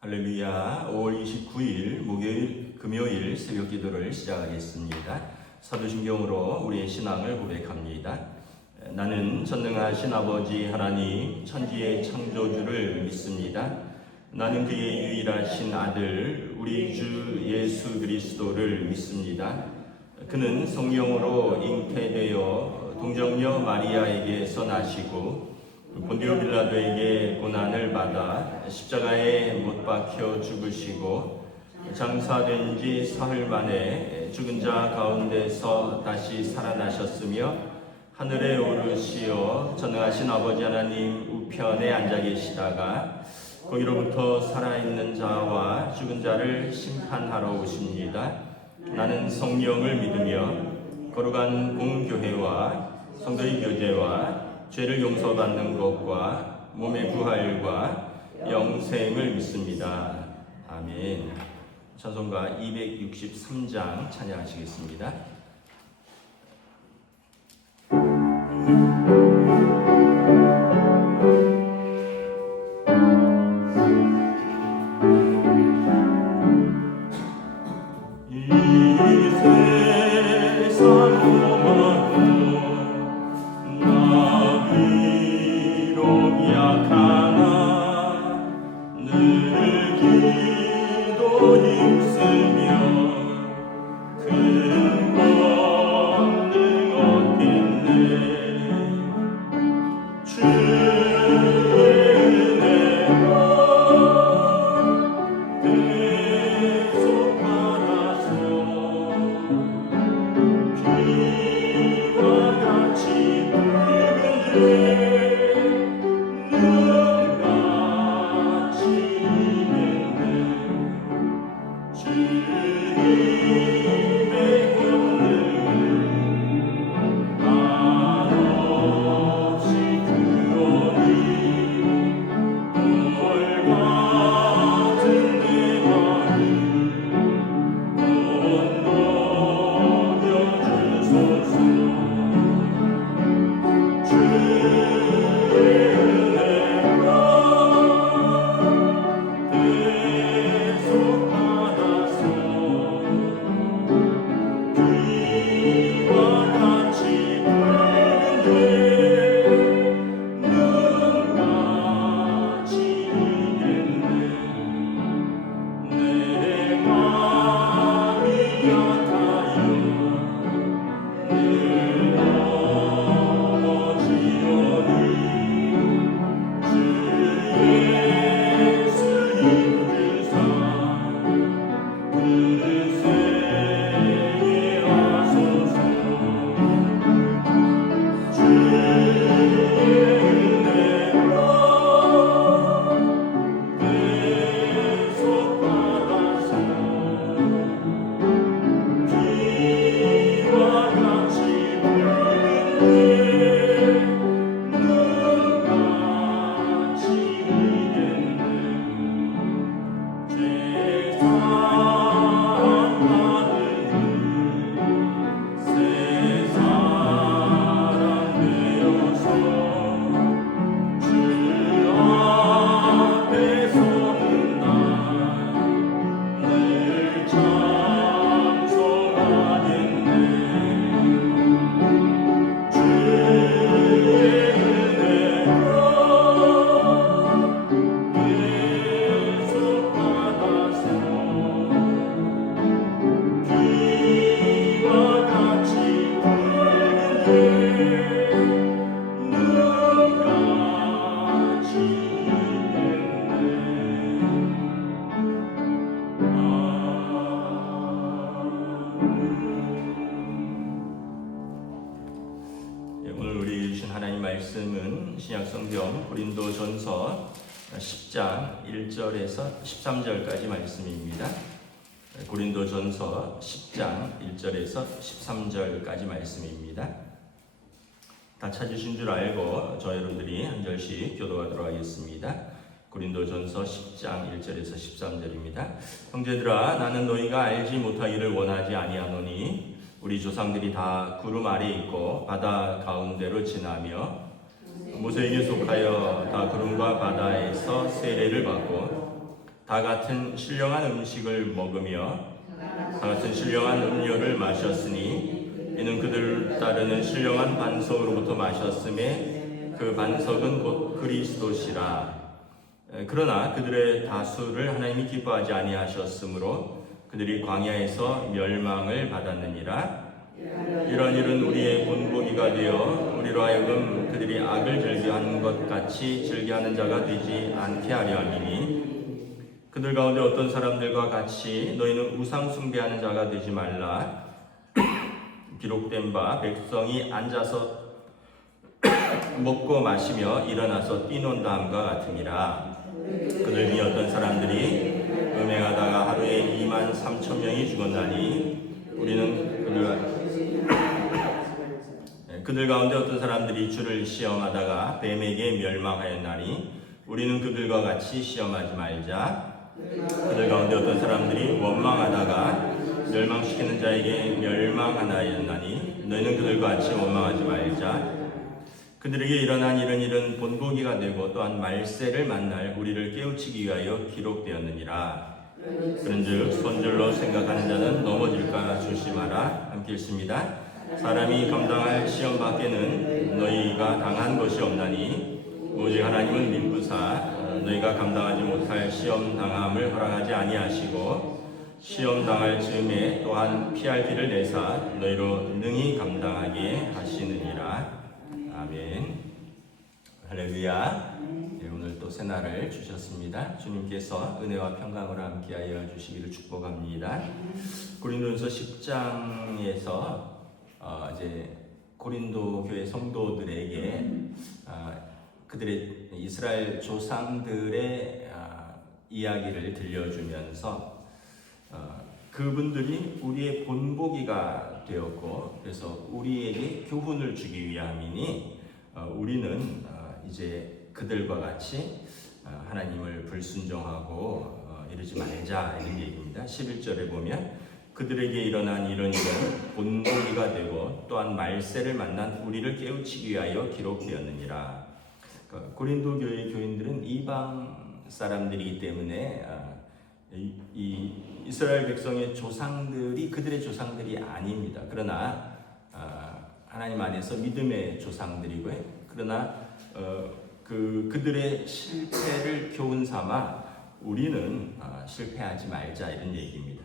할렐루야. 5월 29일 목요일 금요일 새벽 기도를 시작하겠습니다. 사도신경으로 우리의 신앙을 고백합니다. 나는 전능하신 아버지 하나님 천지의 창조주를 믿습니다. 나는 그의 유일하신 아들 우리 주 예수 그리스도를 믿습니다. 그는 성령으로 잉태되어 동정녀 마리아에게서 나시고 본디오 빌라도에게 고난을 받아 십자가에 못 박혀 죽으시고 장사된 지 사흘 만에 죽은 자 가운데서 다시 살아나셨으며 하늘에 오르시어 전능하신 아버지 하나님 우편에 앉아 계시다가 거기로부터 살아있는 자와 죽은 자를 심판하러 오십니다. 나는 성령을 믿으며 거룩한 공교회와 성도의 교제와 죄를 용서받는 것과 몸의 부활과 영생을 믿습니다. 아멘. 찬송가 263장 찬양하시겠습니다. 말씀은 신약성경 고린도전서 10장 1절에서 13절까지 말씀입니다. 고린도전서 10장 1절에서 13절까지 말씀입니다. 다 찾으신 줄 알고 저 여러분들이 한 절씩 교도하도록 하겠습니다. 고린도전서 10장 1절에서 13절입니다. 형제들아, 나는 너희가 알지 못하기를 원하지 아니하노니 우리 조상들이 다 구름 아래 있고 바다 가운데로 지나며 모세에게 속하여 다 구름과 바다에서 세례를 받고 다 같은 신령한 음식을 먹으며 다 같은 신령한 음료를 마셨으니 이는 그들을 따르는 신령한 반석으로부터 마셨음에 그 반석은 곧 그리스도시라. 그러나 그들의 다수를 하나님이 기뻐하지 아니하셨으므로 그들이 광야에서 멸망을 받았느니라. 이런 일은 우리의 본보기가 되어 우리로 하여금 그들이 악을 즐겨하는 것 같이 즐겨하는 자가 되지 않게 하려 함이니 그들 가운데 어떤 사람들과 같이 너희는 우상 숭배하는 자가 되지 말라. 기록된 바 백성이 앉아서 먹고 마시며 일어나서 뛰논다 함과 같으니라. 그들 중 어떤 사람들이 음행하다가 하루에 23,000명이 죽었나니 우리는 그들 가운데 어떤 사람들이 주를 시험하다가 뱀에게 멸망하였나니 우리는 그들과 같이 시험하지 말자. 그들 가운데 어떤 사람들이 원망하다가 멸망시키는 자에게 멸망하나였나니 너희는 그들과 같이 원망하지 말자. 그들에게 일어난 이런 일은 본보기가 되고 또한 말세를 만날 우리를 깨우치기 위하여 기록되었느니라. 그런즉 손절로 생각하는 자는 넘어질까 조심하라. 함께 읽습니다. 사람이 감당할 시험 밖에는 너희가 당한 것이 없나니 오직 하나님은 미쁘사 너희가 감당하지 못할 시험 당함을 허락하지 아니하시고 시험 당할 즈음에 또한 피할 길을 내사 너희로 능히 감당하게 하시느니라. 아멘. 할렐루야. 네, 오늘 또 새날을 주셨습니다. 주님께서 은혜와 평강으로 함께하여 주시기를 축복합니다. 고린도전서 10장에서 이제 고린도 교회 성도들에게 그들의 이스라엘 조상들의 이야기를 들려주면서 그분들이 우리의 본보기가 되었고 그래서 우리에게 교훈을 주기 위함이니 우리는 이제 그들과 같이 하나님을 불순종하고 이러지 말자 이런 얘기입니다. 11절에 보면 그들에게 일어난 이런 일은 본보기가 되고 또한 말세를 만난 우리를 깨우치기 위하여 기록되었느니라. 고린도 교회 교인들은 이방 사람들이기 때문에 이 이스라엘 백성의 조상들이 그들의 조상들이 아닙니다. 그러나 하나님 안에서 믿음의 조상들이고요. 그러나 그들의 실패를 교훈 삼아 우리는 실패하지 말자 이런 얘기입니다.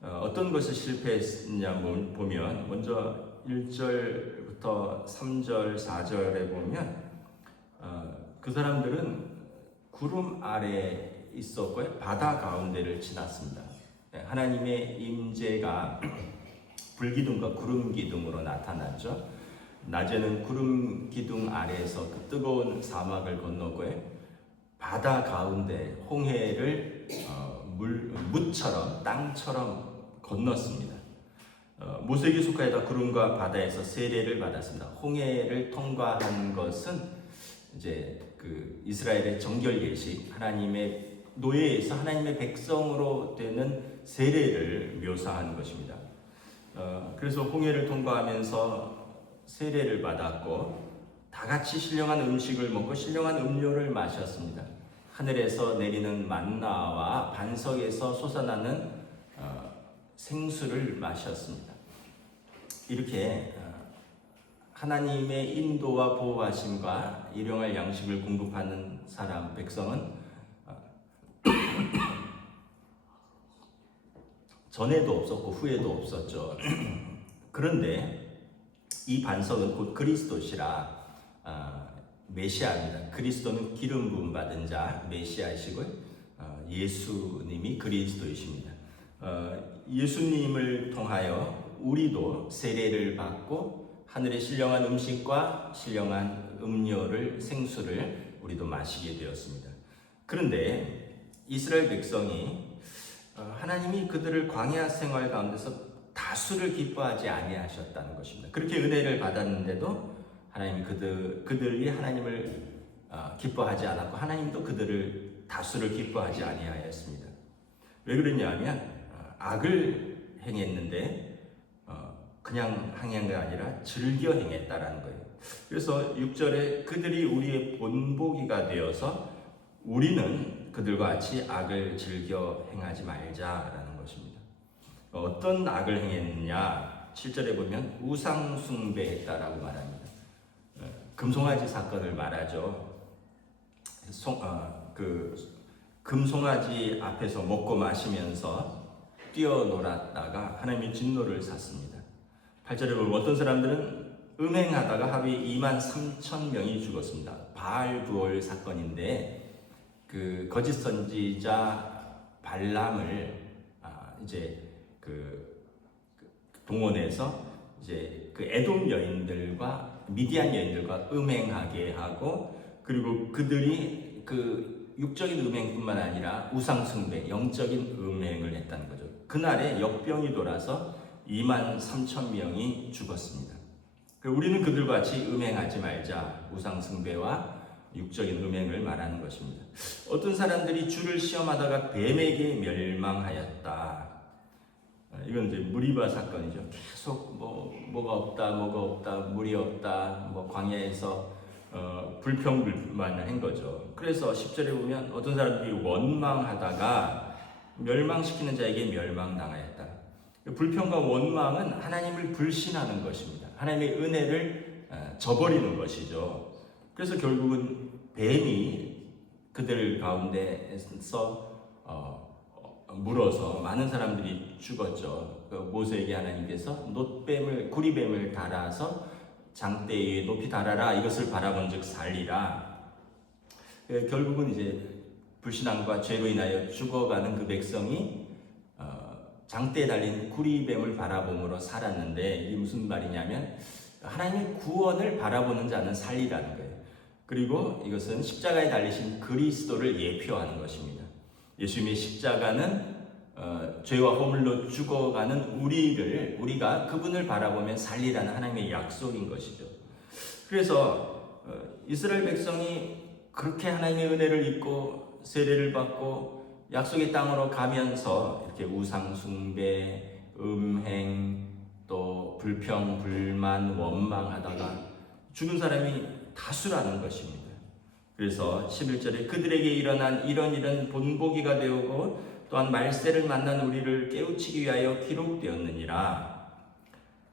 어떤 것을 실패했냐 보면 먼저 1절부터 3절, 4절에 보면 그 사람들은 구름 아래 있었고요. 바다 가운데를 지났습니다. 하나님의 임재가 불기둥과 구름 기둥으로 나타났죠. 낮에는 구름 기둥 아래에서 그 뜨거운 사막을 건너고요. 바다 가운데 홍해를 무처럼 땅처럼 건넜습니다. 모세에게 속하여다 구름과 바다에서 세례를 받았습니다. 홍해를 통과한 것은 이제 그 이스라엘의 정결 예식, 하나님의 노예에서 하나님의 백성으로 되는 세례를 묘사한 것입니다. 그래서 홍해를 통과하면서 세례를 받았고 다 같이 신령한 음식을 먹고 신령한 음료를 마셨습니다. 하늘에서 내리는 만나와 반석에서 솟아나는 생수를 마셨습니다. 이렇게 하나님의 인도와 보호하심과 일용할 양식을 공급하는 사람 백성은 전에도 없었고 후에도 없었죠. 그런데 이 반석은 곧 그리스도시라 메시아입니다. 그리스도는 기름 부음 받은 자 메시아이시고요. 예수님이 그리스도이십니다. 예수님을 통하여 우리도 세례를 받고 하늘의 신령한 음식과 신령한 음료를 생수를 우리도 마시게 되었습니다. 그런데 이스라엘 백성이 하나님이 그들을 광야 생활 가운데서 다수를 기뻐하지 아니하셨다는 것입니다. 그렇게 은혜를 받았는데도 하나님이 그들이 하나님을 기뻐하지 않았고 하나님도 그들을 다수를 기뻐하지 아니하였습니다. 왜 그러냐면 악을 행했는데 그냥 행한 게 아니라 즐겨 행했다라는 거예요. 그래서 6절에 그들이 우리의 본보기가 되어서 우리는 그들과 같이 악을 즐겨 행하지 말자라는 것입니다. 어떤 악을 행했느냐? 7절에 보면 우상 숭배했다라고 말합니다. 금송아지 사건을 말하죠. 금송아지 앞에서 먹고 마시면서 뛰어놀았다가 하나님의 진노를 샀습니다. 8절에 보면 어떤 사람들은 음행하다가 합의 23,000명이 죽었습니다. 바알부올 사건인데 그 거짓 선지자 발람을 이제 동원해서 이제 그 에돔 여인들과 미디안 여인들과 음행하게 하고, 그리고 그들이 그 육적인 음행뿐만 아니라 우상 숭배, 영적인 음행을 했다는 거죠. 그날에 역병이 돌아서 23,000명이 죽었습니다. 우리는 그들과 같이 음행하지 말자, 우상 숭배와 육적인 음행을 말하는 것입니다. 어떤 사람들이 주를 시험하다가 뱀에게 멸망하였다. 이건 이제 무리바 사건이죠. 계속 뭐가 없다, 물이 없다, 광야에서 불평불만을 한 거죠. 그래서 10절에 보면 어떤 사람들이 원망하다가 멸망시키는 자에게 멸망당하였다. 불평과 원망은 하나님을 불신하는 것입니다. 하나님의 은혜를 저버리는 것이죠. 그래서 결국은 뱀이 그들 가운데서 물어서 많은 사람들이 죽었죠. 모세에게 하나님께서 놋뱀을, 구리뱀을 달아서 장대 위에 높이 달아라, 이것을 바라본즉 살리라. 결국은 이제 불신앙과 죄로 인하여 죽어가는 그 백성이 장대에 달린 구리뱀을 바라봄으로 살았는데, 이게 무슨 말이냐면 하나님의 구원을 바라보는 자는 살리라는 거예요. 그리고 이것은 십자가에 달리신 그리스도를 예표하는 것입니다. 예수님의 십자가는 죄와 허물로 죽어가는 우리가 그분을 바라보면 살리라는 하나님의 약속인 것이죠. 그래서 이스라엘 백성이 그렇게 하나님의 은혜를 입고 세례를 받고 약속의 땅으로 가면서 이렇게 우상 숭배, 음행, 또 불평, 불만, 원망하다가 죽은 사람이 다수라는 것입니다. 그래서 11절에 그들에게 일어난 이런 본보기가 되었고 또한 말세를 만난 우리를 깨우치기 위하여 기록되었느니라.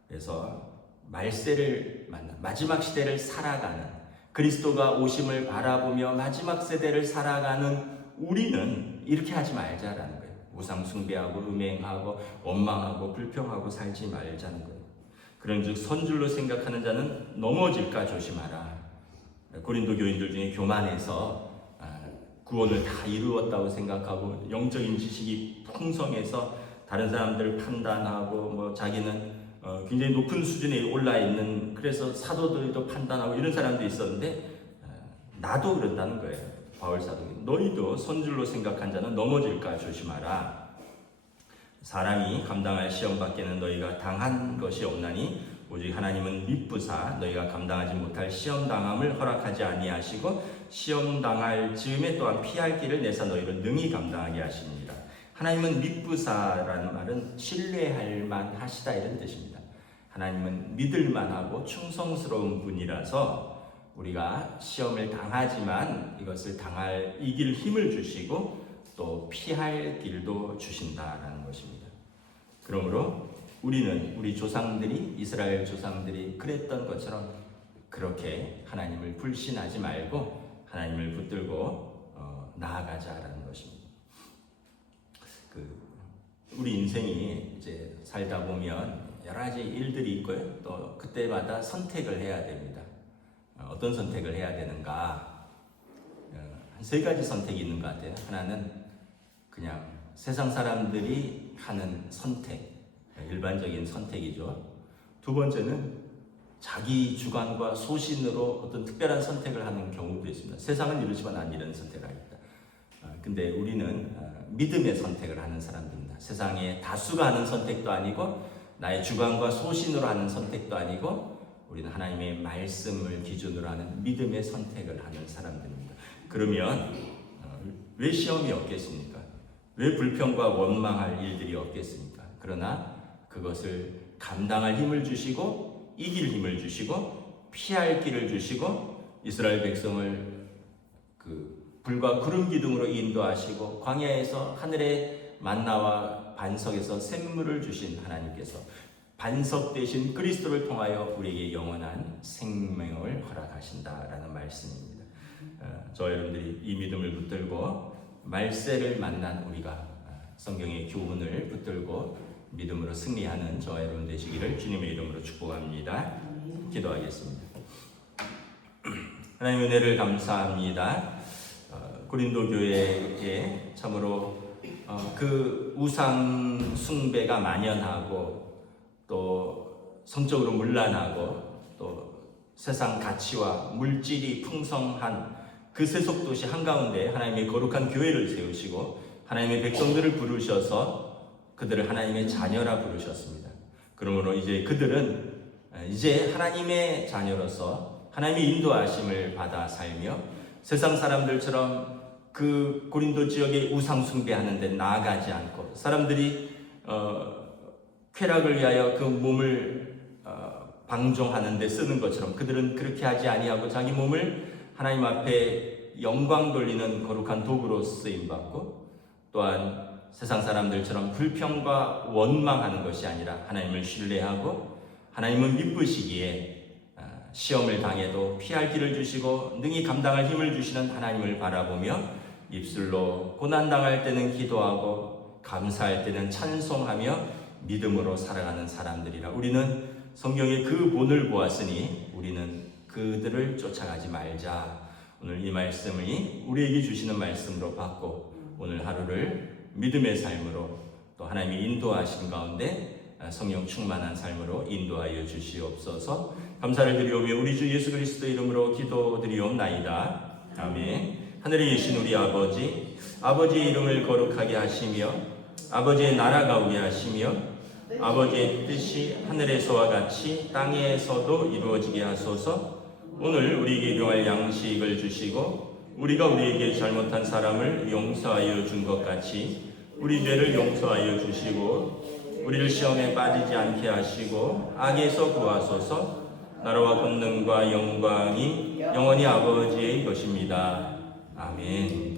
그래서 말세를 만난, 마지막 시대를 살아가는, 그리스도가 오심을 바라보며 마지막 세대를 살아가는 우리는 이렇게 하지 말자라는 거예요. 우상 숭배하고 음행하고 원망하고 불평하고 살지 말자는 거예요. 그런즉 선줄로 생각하는 자는 넘어질까 조심하라. 고린도 교인들 중에 교만해서 구원을 다 이루었다고 생각하고 영적인 지식이 풍성해서 다른 사람들을 판단하고 자기는 굉장히 높은 수준에 올라 있는, 그래서 사도들도 판단하고 이런 사람도 있었는데 나도 그런다는 거예요. 바울 사도는 너희도 선줄로 생각한 자는 넘어질까 조심하라. 사람이 감당할 시험 밖에는 너희가 당한 것이 없나니 오직 하나님은 미쁘사 너희가 감당하지 못할 시험 당함을 허락하지 아니하시고 시험 당할 즈음에 또한 피할 길을 내사 너희를 능히 감당하게 하십니다. 하나님은 미쁘사라는 말은 신뢰할 만하시다 이런 뜻입니다. 하나님은 믿을 만하고 충성스러운 분이라서 우리가 시험을 당하지만 이것을 이길 힘을 주시고 또 피할 길도 주신다라는 것입니다. 그러므로 우리는 우리 조상들이, 이스라엘 조상들이 그랬던 것처럼 그렇게 하나님을 불신하지 말고 하나님을 붙들고 나아가자라는 것입니다. 우리 인생이 이제 살다 보면 여러 가지 일들이 있고요. 또 그때마다 선택을 해야 됩니다. 어떤 선택을 해야 되는가? 한 세 가지 선택이 있는 것 같아요. 하나는 그냥 세상 사람들이 하는 선택, 일반적인 선택이죠. 두 번째는 자기 주관과 소신으로 어떤 특별한 선택을 하는 경우도 있습니다. 세상은 이러지만 난 이런 선택을 합니다. 근데 우리는 믿음의 선택을 하는 사람들입니다. 세상에 다수가 하는 선택도 아니고 나의 주관과 소신으로 하는 선택도 아니고 우리는 하나님의 말씀을 기준으로 하는 믿음의 선택을 하는 사람들입니다. 그러면 왜 시험이 없겠습니까? 왜 불평과 원망할 일들이 없겠습니까? 그러나 그것을 감당할 힘을 주시고 이길 힘을 주시고 피할 길을 주시고 이스라엘 백성을 불과 구름 기둥으로 인도하시고 광야에서 하늘의 만나와 반석에서 샘물을 주신 하나님께서 반석 대신 그리스도를 통하여 우리에게 영원한 생명을 허락하신다라는 말씀입니다. 저 여러분들이 이 믿음을 붙들고 말세를 만난 우리가 성경의 교훈을 붙들고 믿음으로 승리하는 저와 여러분 되시기를 주님의 이름으로 축복합니다. 기도하겠습니다. 하나님의 은혜를 감사합니다. 고린도 교회에 참으로 그 우상 숭배가 만연하고 또 성적으로 문란하고 또 세상 가치와 물질이 풍성한 그 세속도시 한가운데 하나님의 거룩한 교회를 세우시고 하나님의 백성들을 부르셔서 그들을 하나님의 자녀라 부르셨습니다. 그러므로 이제 그들은 이제 하나님의 자녀로서 하나님의 인도하심을 받아 살며 세상 사람들처럼 그 고린도 지역의 우상 숭배하는 데 나아가지 않고 사람들이 쾌락을 위하여 그 몸을 방종하는 데 쓰는 것처럼 그들은 그렇게 하지 아니하고 자기 몸을 하나님 앞에 영광 돌리는 거룩한 도구로 쓰임받고 또한 세상 사람들처럼 불평과 원망하는 것이 아니라 하나님을 신뢰하고 하나님은 미쁘시기에 시험을 당해도 피할 길을 주시고 능히 감당할 힘을 주시는 하나님을 바라보며 입술로 고난당할 때는 기도하고 감사할 때는 찬송하며 믿음으로 살아가는 사람들이라. 우리는 성경의 그 본을 보았으니 우리는 그들을 쫓아가지 말자. 오늘 이 말씀이 우리에게 주시는 말씀으로 받고 오늘 하루를 믿음의 삶으로 또 하나님이 인도하신 가운데 성령 충만한 삶으로 인도하여 주시옵소서. 감사를 드리오며 우리 주 예수 그리스도 이름으로 기도드리옵나이다. 아멘. 하늘에 계신 우리 아버지, 아버지의 이름을 거룩하게 하시며 아버지의 나라가 오게 하시며 아버지의 뜻이 하늘에서와 같이 땅에서도 이루어지게 하소서. 오늘 우리에게 일용할 양식을 주시고 우리가 우리에게 잘못한 사람을 용서하여 준 것 같이 우리 죄를 용서하여 주시고 우리를 시험에 빠지지 않게 하시고 악에서 구하소서. 나라와 권능과 영광이 영원히 아버지의 것입니다. 아멘.